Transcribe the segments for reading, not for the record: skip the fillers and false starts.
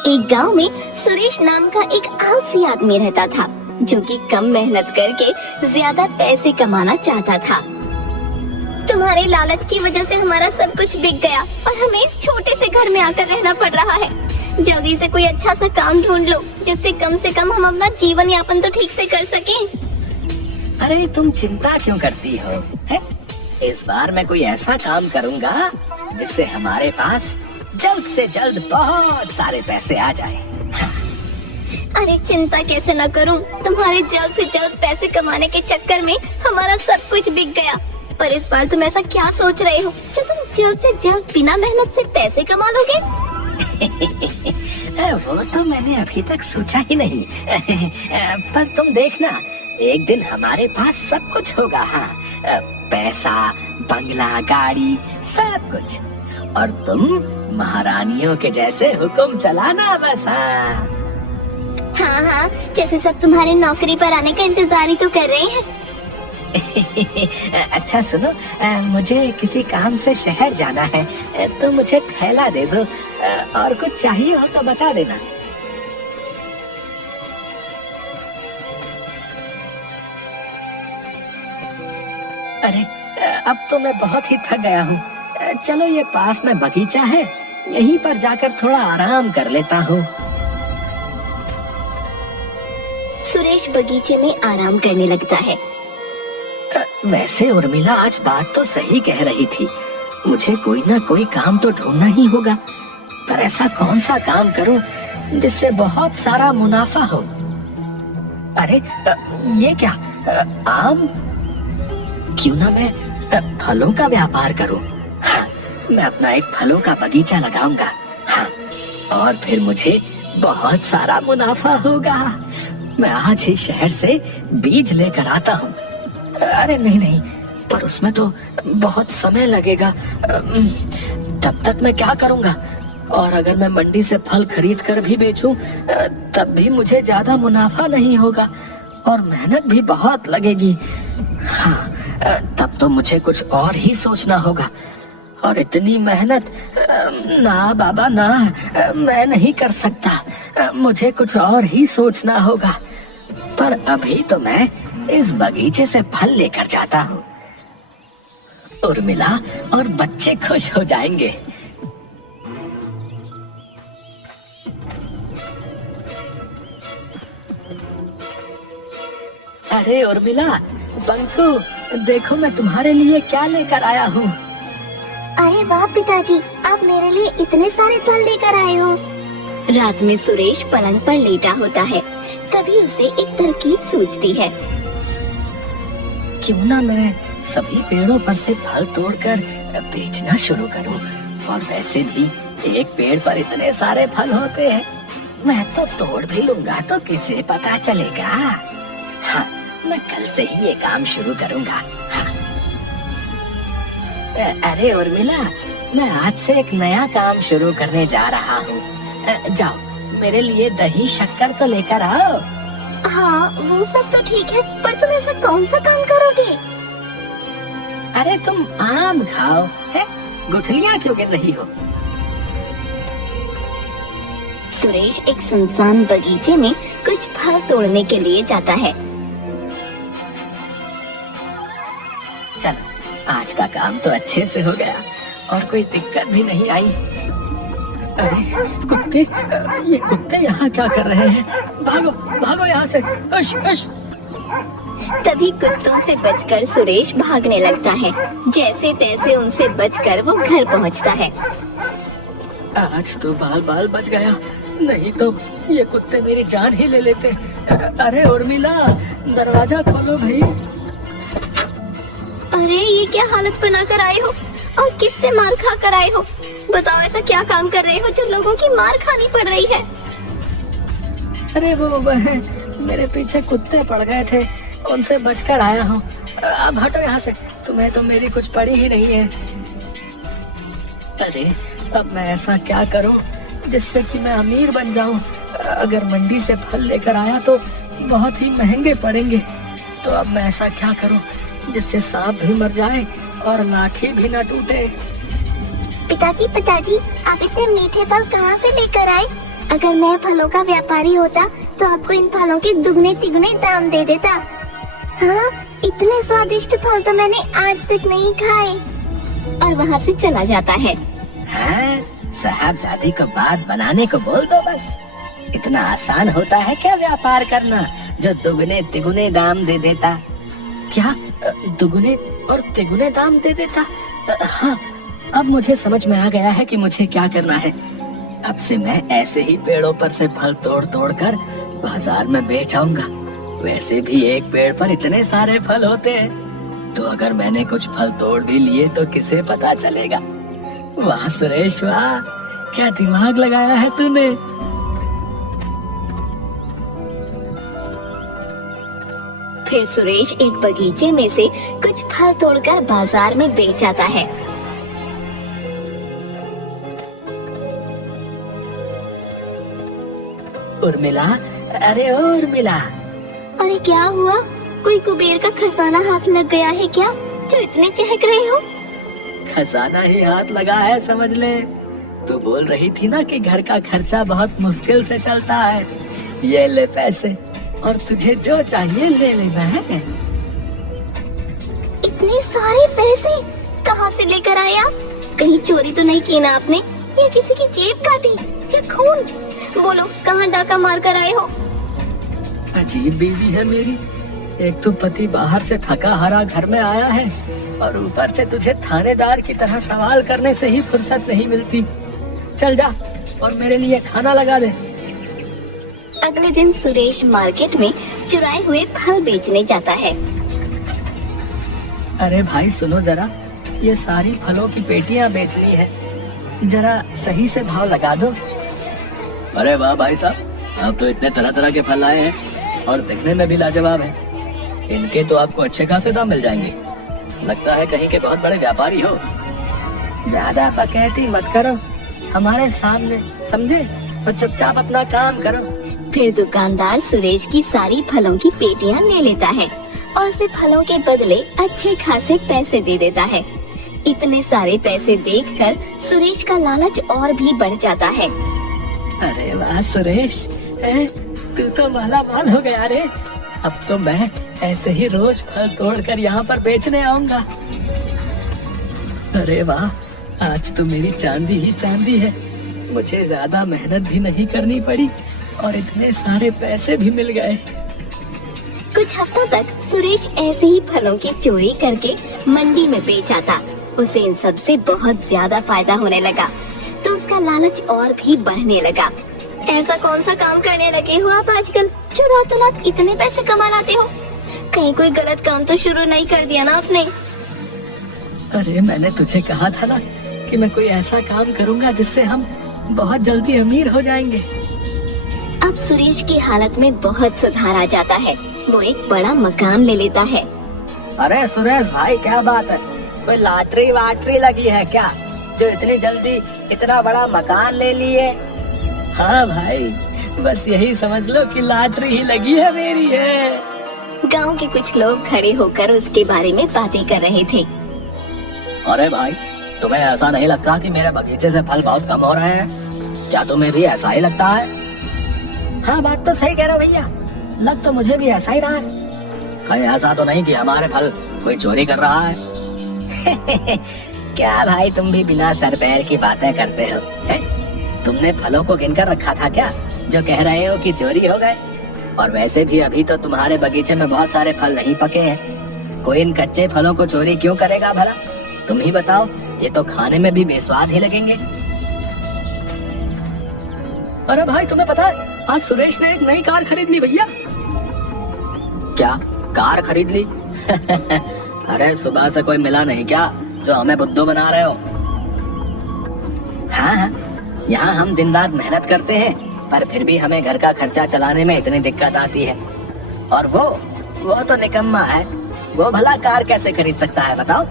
एक गांव में सुरेश नाम का एक आलसी आदमी रहता था, जो कि कम मेहनत करके ज्यादा पैसे कमाना चाहता था। तुम्हारे लालच की वजह से हमारा सब कुछ बिक गया और हमें इस छोटे से घर में आकर रहना पड़ रहा है। जल्दी से कोई अच्छा सा काम ढूंढ लो, जिससे कम से कम हम अपना जीवन यापन तो ठीक से कर सकें। अरे तुम चिंता क्यों करती हो? है? इस बार मैं कोई ऐसा काम करूंगा जिससे हमारे पास जल्द से जल्द बहुत सारे पैसे आ जाए। अरे चिंता कैसे न करूं, तुम्हारे जल्द से जल्द पैसे कमाने के चक्कर में हमारा सब कुछ बिक गया। पर इस बार तुम ऐसा क्या सोच रहे हो जो तुम जल्द से जल्द बिना मेहनत से पैसे कमा लोगे? वो तो मैंने अभी तक सोचा ही नहीं। पर तुम देखना, एक दिन हमारे पास सब कुछ होगा। हाँ, पैसा, बंगला, गाड़ी, सब कुछ। और तुम महारानियों के जैसे हुक्म चलाना बस। हाँ, जैसे सब तुम्हारे नौकरी पर आने का इंतजार ही तो कर रहे हैं। अच्छा सुनो, मुझे किसी काम से शहर जाना है, तो मुझे थैला दे दो। और कुछ चाहिए हो तो बता देना। अरे अब तो मैं बहुत ही थक गया हूँ। चलो, ये पास में बगीचा है, यहीं पर जाकर थोड़ा आराम कर लेता हूँ। सुरेश बगीचे में आराम करने लगता है। वैसे उर्मिला आज बात तो सही कह रही थी, मुझे कोई ना कोई काम तो ढूंढना ही होगा। पर ऐसा कौन सा काम करूं जिससे बहुत सारा मुनाफा हो? अरे ये क्या, आम? क्यों ना मैं फलों का व्यापार करूं। हाँ, मैं अपना एक फलों का बगीचा लगाऊंगा। हाँ, और फिर मुझे बहुत सारा मुनाफा होगा। मैं आज ही शहर से बीज लेकर आता हूँ। अरे नहीं, पर उसमें तो बहुत समय लगेगा। तब तक मैं क्या करूंगा? और अगर मैं मंडी से फल खरीद कर भी बेचूं, तब भी मुझे ज्यादा मुनाफा नहीं होगा और मेहनत भी बहुत लगेगी। हाँ, तब तो मुझे कुछ और ही सोचना होगा। और इतनी मेहनत, ना बाबा ना, मैं नहीं कर सकता। मुझे कुछ और ही सोचना होगा। पर अभी तो मैं इस बगीचे से फल लेकर जाता हूँ। उर्मिला और बच्चे खुश हो जाएंगे। अरे उर्मिला, बंकू, देखो मैं तुम्हारे लिए क्या लेकर आया हूँ। अरे वाह पिताजी, आप मेरे लिए इतने सारे फल लेकर आए हो। रात में सुरेश पलंग पर लेटा होता है, तभी उसे एक तरकीब सूझती है। क्यों ना मैं सभी पेड़ों पर से फल तोड़कर बेचना शुरू करूं। और वैसे भी एक पेड़ पर इतने सारे फल होते हैं, मैं तो तोड़ भी लूंगा तो किसे पता चलेगा। हाँ, मैं कल से ही ये काम शुरू करूंगा। हाँ। अरे उर्मिला, मैं आज से एक नया काम शुरू करने जा रहा हूँ। जाओ, मेरे लिए दही शक्कर तो लेकर आओ। हाँ, वो सब तो ठीक है, पर तुम ऐसा कौन सा काम करोगे? अरे तुम आम खाओ, है? गुठलियाँ क्यों गिन रही हो? सुरेश एक सुनसान बगीचे में कुछ फल तोड़ने के लिए जाता है। चलो, आज का काम तो अच्छे से हो गया और कोई दिक्कत भी नहीं आई। अरे कुत्ते, ये कुत्ते यहाँ क्या कर रहे हैं? भागो भागो यहाँ से। उश, उश। तभी कुत्तों से बचकर सुरेश भागने लगता है। जैसे तैसे उनसे बचकर वो घर पहुँचता है। आज तो बाल बाल बच गया, नहीं तो ये कुत्ते मेरी जान ही ले लेते। अरे उर्मिला, दरवाजा खोलो भाई। अरे ये क्या हालत बना कर आए हो और किससे मार खा कर आए हो? बताओ, ऐसा क्या काम कर रहे हो जो लोगों की मार खानी पड़ रही है? अरे वो मेरे पीछे कुत्ते पड़ गए थे, उनसे बचकर आया हूँ। अब हटो यहाँ से, तुम्हें तो मेरी कुछ पड़ी ही नहीं है। अरे अब मैं ऐसा क्या करूँ जिससे कि मैं अमीर बन जाऊँ? अगर मंडी से फल लेकर आया तो बहुत ही महंगे पड़ेंगे। तो अब मैं ऐसा क्या करूँ जिससे सांप भी मर जाए और लाठी भी न टूटे? पिताजी, आप इतने मीठे फल कहाँ से लेकर आए? अगर मैं फलों का व्यापारी होता तो आपको इन फलों के दुगने तिगुने दाम दे देता। हाँ, इतने स्वादिष्ट फल तो मैंने आज तक नहीं खाए। और वहाँ से चला जाता है। हाँ, साहबजादे को बात बनाने को बोल दो बस। इतना आसान होता है क्या व्यापार करना, जो दुगने तिगुने दाम दे देता। क्या दुगने और तिगुने दाम दे देता? हाँ, अब मुझे समझ में आ गया है कि मुझे क्या करना है। अब से मैं ऐसे ही पेड़ों पर से फल तोड़ तोड़ कर बाजार में बेच आऊंगा। वैसे भी एक पेड़ पर इतने सारे फल होते हैं, तो अगर मैंने कुछ फल तोड़ भी लिए तो किसे पता चलेगा। वाह सुरेश वाह, क्या दिमाग लगाया है तूने। फिर सुरेश एक बगीचे में से कुछ फल तोड़कर बाजार में बेच आता है। उर्मिला, अरे ओ उर्मिला। अरे क्या हुआ? कोई कुबेर का खजाना हाथ लग गया है क्या, जो इतने चहक रहे हो? खजाना ही हाथ लगा है समझ ले। तो बोल रही थी ना कि घर का खर्चा बहुत मुश्किल से चलता है। ये ले पैसे, और तुझे जो चाहिए ले लेना है। इतने सारे पैसे कहाँ से लेकर आए आप? कहीं चोरी तो नहीं की ना आपने, या किसी की जेब काटी, या खून? बोलो, कहाँ डाका मार कर आए हो? अजीब बीवी है मेरी। एक तो पति बाहर से थका हारा घर में आया है, और ऊपर से तुझे थानेदार की तरह सवाल करने से ही फुर्सत नहीं मिलती। चल जा और मेरे लिए खाना लगा दे। अगले दिन सुरेश मार्केट में चुराए हुए फल बेचने जाता है। अरे भाई सुनो जरा, ये सारी फलों की पेटियां बेचनी है, जरा सही से भाव लगा दो। अरे वाह भाई साहब, आप तो इतने तरह तरह के फल आए हैं और दिखने में भी लाजवाब हैं। इनके तो आपको अच्छे खासे दाम मिल जाएंगे। लगता है कहीं के बहुत बड़े व्यापारी हो। ज्यादा बकैती मत करो हमारे सामने, समझे? और चुपचाप अपना काम करो। फिर दुकानदार सुरेश की सारी फलों की पेटियां ले लेता है और उसे फलों के बदले अच्छे खासे पैसे दे देता है। इतने सारे पैसे देखकर सुरेश का लालच और भी बढ़ जाता है। अरे वाह सुरेश, तू तो माला माल हो गया रे। अब तो मैं ऐसे ही रोज फल तोड़कर यहाँ पर बेचने आऊंगा। अरे वाह, आज तो मेरी चांदी ही चांदी है। मुझे ज्यादा मेहनत भी नहीं करनी पड़ी और इतने सारे पैसे भी मिल गए। कुछ हफ्तों तक सुरेश ऐसे ही फलों की चोरी करके मंडी में बेच आता। उसे इन सब से बहुत ज्यादा फायदा होने लगा, तो उसका लालच और भी बढ़ने लगा। ऐसा कौन सा काम करने लगे हो आप आजकल, जो रातों रात इतने पैसे कमा लाते हो? कहीं कोई गलत काम तो शुरू नहीं कर दिया ना आपने? अरे मैंने तुझे कहा था ना कि मैं कोई ऐसा काम करूंगा जिससे हम बहुत जल्दी अमीर हो जाएंगे। अब सुरेश की हालत में बहुत सुधार आ जाता है। वो एक बड़ा मकान ले लेता है। अरे सुरेश भाई, क्या बात है? कोई लॉटरी वाटरी लगी है क्या, जो इतनी जल्दी इतना बड़ा मकान ले लिए? हाँ भाई, बस यही समझ लो कि लॉटरी ही लगी है मेरी है। गांव के कुछ लोग खड़े होकर उसके बारे में बातें कर रहे थे। अरे भाई, तुम्हें ऐसा नहीं लगता कि मेरे बगीचे से फल बहुत कम हो रहे हैं? क्या तुम्हें भी ऐसा ही लगता है? हाँ, बात तो सही कह रहे हो भैया, लग तो मुझे भी ऐसा ही रहा है। कहीं ऐसा तो नहीं कि हमारे फल कोई चोरी कर रहा है? क्या भाई, तुम भी बिना सर पैर की बातें करते हो है? तुमने फलों को गिनकर रखा था क्या, जो कह रहे हो कि चोरी हो गए? और वैसे भी अभी तो तुम्हारे बगीचे में बहुत सारे फल नहीं पके हैं। कोई इन कच्चे फलों को चोरी क्यों करेगा भला? तुम ही बताओ, ये तो खाने में भी बेस्वाद ही लगेंगे। अरे भाई, तुम्हें पता है आज सुरेश ने एक नई कार खरीद ली भैया। क्या कार खरीद ली? अरे सुबह से कोई मिला नहीं क्या जो हमें बुद्धू बना रहे हो? हाँ, यहाँ हम दिन रात मेहनत करते हैं, पर फिर भी हमें घर का खर्चा चलाने में इतनी दिक्कत आती है। और वो तो निकम्मा है, वो भला कार कैसे खरीद सकता है बताओ?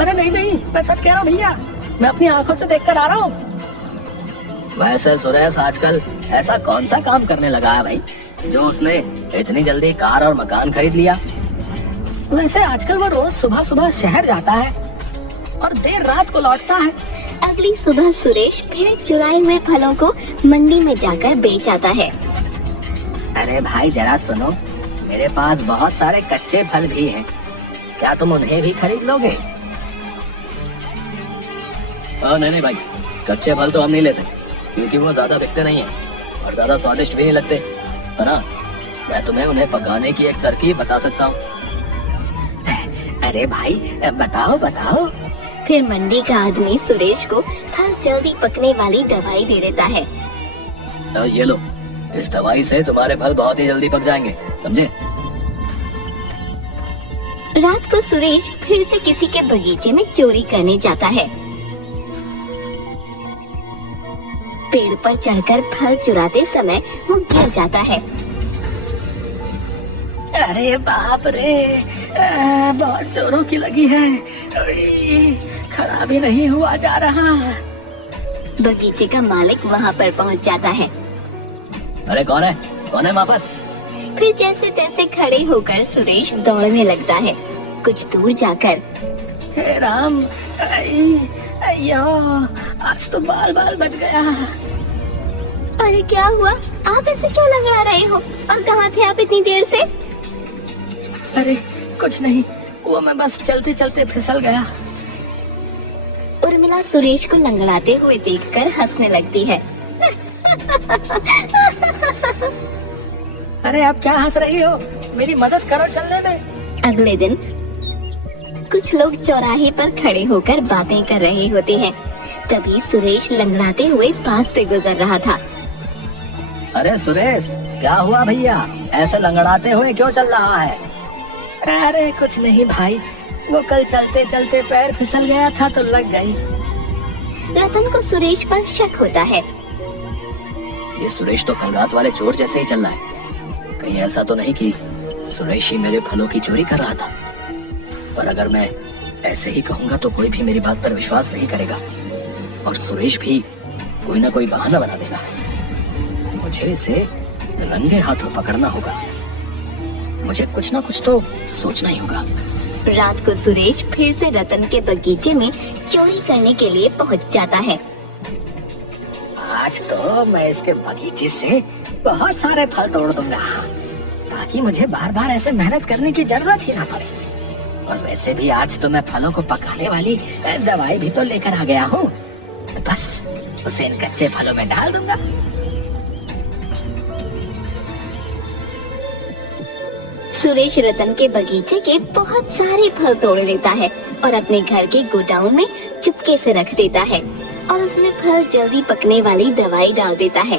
अरे नहीं, मैं सच कह रहा हूँ भैया, मैं अपनी आंखों से देखकर आ रहा हूँ। वैसे सुरेश आजकल ऐसा कौन सा काम करने लगा है भाई, जो उसने इतनी जल्दी कार और मकान खरीद लिया? वैसे आजकल वो रोज सुबह सुबह शहर जाता है और देर रात को लौटता है। अगली सुबह सुरेश फिर चुराए हुए फलों को मंडी में जाकर बेच आता है। अरे भाई जरा सुनो, मेरे पास बहुत सारे कच्चे फल भी हैं, क्या तुम उन्हें भी खरीद लोगे? नहीं भाई, कच्चे फल तो हम नहीं लेते क्योंकि वो ज्यादा बिकते नहीं हैं और ज्यादा स्वादिष्ट भी नहीं लगते। पर हाँ, मैं तुम्हें उन्हें पकाने की एक तरकीब बता सकता हूँ। अरे भाई बताओ बताओ। फिर मंडी का आदमी सुरेश को फल जल्दी पकने वाली दवाई दे देता है। ये लो, इस दवाई से तुम्हारे फल बहुत ही जल्दी पक जाएंगे, समझे? रात को सुरेश फिर से किसी के बगीचे में चोरी करने जाता है। पेड़ पर चढ़कर फल चुराते समय वो गिर जाता है। अरे बाप रे, बहुत जोरों की लगी है, खड़ा भी नहीं हुआ जा रहा। बगीचे का मालिक वहाँ पर पहुँच जाता है। अरे कौन है वहाँ पर? फिर जैसे तैसे खड़े होकर सुरेश दौड़ने लगता है। कुछ दूर जाकर, हे राम, अय्यो, आज तो बाल बाल बच गया। अरे क्या हुआ? आप ऐसे क्यों लंगड़ा रहे हो? और कहाँ थे आप इतनी देर से? अरे कुछ नहीं, वो मैं बस चलते चलते फिसल गया। उर्मिला सुरेश को लंगड़ाते हुए देखकर हंसने लगती है। अरे आप क्या हंस रही हो? मेरी मदद करो चलने में। अगले दिन कुछ लोग चौराहे पर खड़े होकर बातें कर रहे होते हैं। तभी सुरेश लंगड़ाते हुए पास से गुजर रहा था। अरे सुरेश, क्या हुआ भैया? ऐसे लंगड़ाते हुए क्यों चल रहा है? अरे कुछ नहीं भाई, वो कल चलते चलते पैर फिसल गया था तो लग गई। रतन को सुरेश पर शक होता है। ये सुरेश तो कल रात वाले चोर जैसे ही चल रहा है। कहीं ऐसा तो नहीं कि सुरेश ही मेरे फलों की चोरी कर रहा था? पर अगर मैं ऐसे ही कहूँगा तो कोई भी मेरी बात पर विश्वास नहीं करेगा और सुरेश भी कोई ना कोई बहाना बना देगा। मुझे इसे रंगे हाथों पकड़ना होगा। मुझे कुछ ना कुछ तो सोचना ही होगा। रात को सुरेश फिर से रतन के बगीचे में चोरी करने के लिए पहुंच जाता है। आज तो मैं इसके बगीचे से बहुत सारे फल तोड़ दूंगा ताकि मुझे बार बार ऐसे मेहनत करने की जरूरत ही ना पड़े। और वैसे भी आज तो मैं फलों को पकाने वाली दवाई भी तो लेकर आ गया हूँ, बस उसे इन कच्चे फलों में डाल दूंगा। सुरेश रतन के बगीचे के बहुत सारे फल तोड़ लेता है और अपने घर के गोडाउन में चुपके से रख देता है और उसमें फल जल्दी पकने वाली दवाई डाल देता है।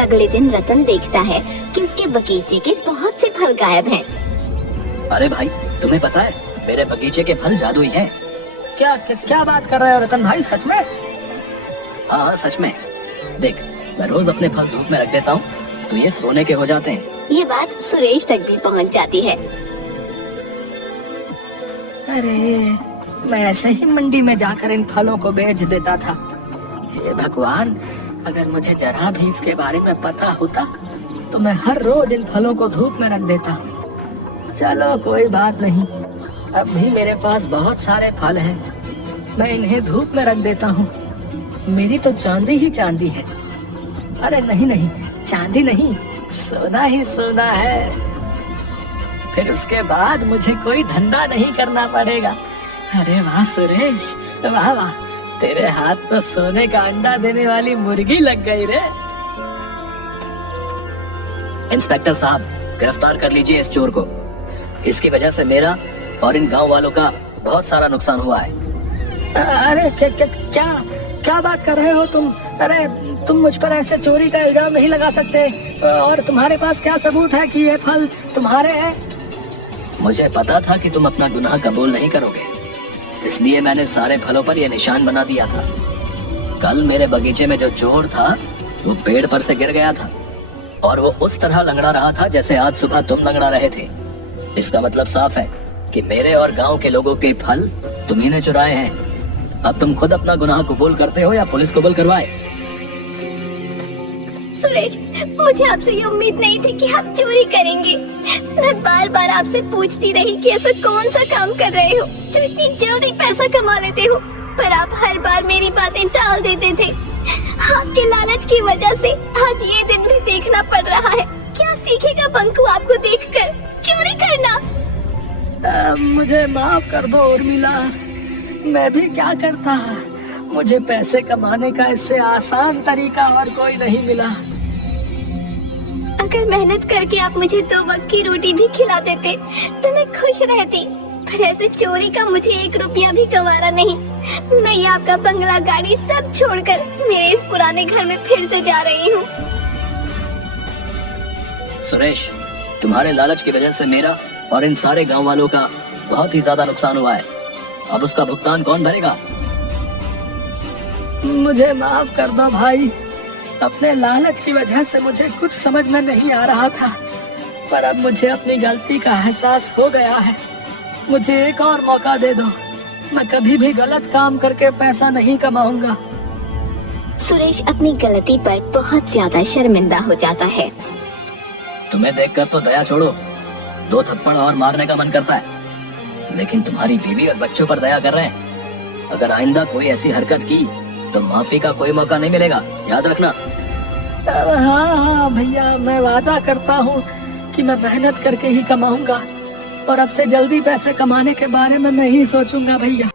अगले दिन रतन देखता है कि उसके बगीचे के बहुत से फल गायब हैं। अरे भाई, तुम्हें पता है मेरे बगीचे के फल जादुई हैं। क्या बात कर रहे हो रतन भाई, सच में? हाँ सच में। देख, मैं रोज अपने फल धूप में रख देता हूँ तो ये सोने के हो जाते हैं। ये बात सुरेश तक भी पहुँच जाती है। अरे मैं ऐसे ही मंडी में जाकर इन फलों को बेच देता था। हे भगवान, अगर मुझे जरा भी इसके बारे में पता होता तो मैं हर रोज इन फलों को धूप में रख देता। चलो कोई बात नहीं, अब भी मेरे पास बहुत सारे फल हैं, मैं इन्हें धूप में रख देता हूँ। मेरी तो चांदी ही चांदी है। अरे नहीं नहीं, चांदी नहीं, सोना ही सोना है। फिर उसके बाद मुझे कोई धंधा नहीं करना पड़ेगा। अरे वाह सुरेश, वाह वाह, तेरे हाथ तो सोने का अंडा देने वाली मुर्गी लग गई रे। इंस्पेक्टर साहब, गिरफ्तार कर लीजिए इस चोर को। इसकी वजह से मेरा और इन गांव वालों का बहुत सारा नुकसान हुआ है। अरे क्या बात कर रहे हो तुम? अरे तुम मुझ पर ऐसे चोरी का इल्जाम नहीं लगा सकते। और तुम्हारे पास क्या सबूत है कि ये फल तुम्हारे हैं? मुझे पता था कि तुम अपना गुनाह कबूल नहीं करोगे, इसलिए मैंने सारे फलों पर यह निशान बना दिया था। कल मेरे बगीचे में जो चोर था वो पेड़ पर से गिर गया था और वो उस तरह लंगड़ा रहा था जैसे आज सुबह तुम लंगड़ा रहे थे। इसका मतलब साफ है कि मेरे और गांव के लोगों के फल तुम्ही ने चुराए हैं। अब तुम खुद अपना गुनाह कबूल करते हो या पुलिस कबूल करवाए? सुरेश, मुझे आपसे ये उम्मीद नहीं थी कि आप चोरी करेंगे। मैं बार बार आपसे पूछती रही कि ऐसा कौन सा काम कर रहे हो जो इतनी जल्दी पैसा कमा लेते हो, पर आप हर बार मेरी बातें टाल देते थे। आपके लालच की वजह से आज ये दिन भी देखना पड़ रहा है। क्या सीखेगा बंकू आपको देखकर? चोरी करना। मुझे माफ कर दो उर्मिला, मैं भी क्या करता। मुझे पैसे कमाने का इससे आसान तरीका और कोई नहीं मिला। अगर मेहनत करके आप मुझे 2 वक्त की रोटी भी खिला देते तो मैं खुश रहती, पर ऐसे चोरी का मुझे 1 रुपया भी कमाना नहीं। मैं ये आपका बंगला, गाड़ी सब छोड़कर मेरे इस पुराने घर में फिर से जा रही हूँ। सुरेश, तुम्हारे लालच की वजह से मेरा और इन सारे गांव वालों का बहुत ही ज्यादा नुकसान हुआ है। अब उसका भुगतान कौन भरेगा? मुझे माफ कर दो भाई, अपने लालच की वजह से मुझे कुछ समझ में नहीं आ रहा था, पर अब मुझे अपनी गलती का एहसास हो गया है। मुझे एक और मौका दे दो, मैं कभी भी गलत काम करके पैसा नहीं कमाऊंगा। सुरेश अपनी गलती पर बहुत ज्यादा शर्मिंदा हो जाता है। तुम्हें देखकर तो दया छोड़ो, 2 थप्पड़ और मारने का मन करता है, लेकिन तुम्हारी बीवी और बच्चों पर दया कर रहे हैं। अगर आइंदा कोई ऐसी हरकत की तो माफी का कोई मौका नहीं मिलेगा, याद रखना। हाँ भैया, मैं वादा करता हूँ कि मैं मेहनत करके ही कमाऊंगा और अब से जल्दी पैसे कमाने के बारे में नहीं सोचूंगा भैया।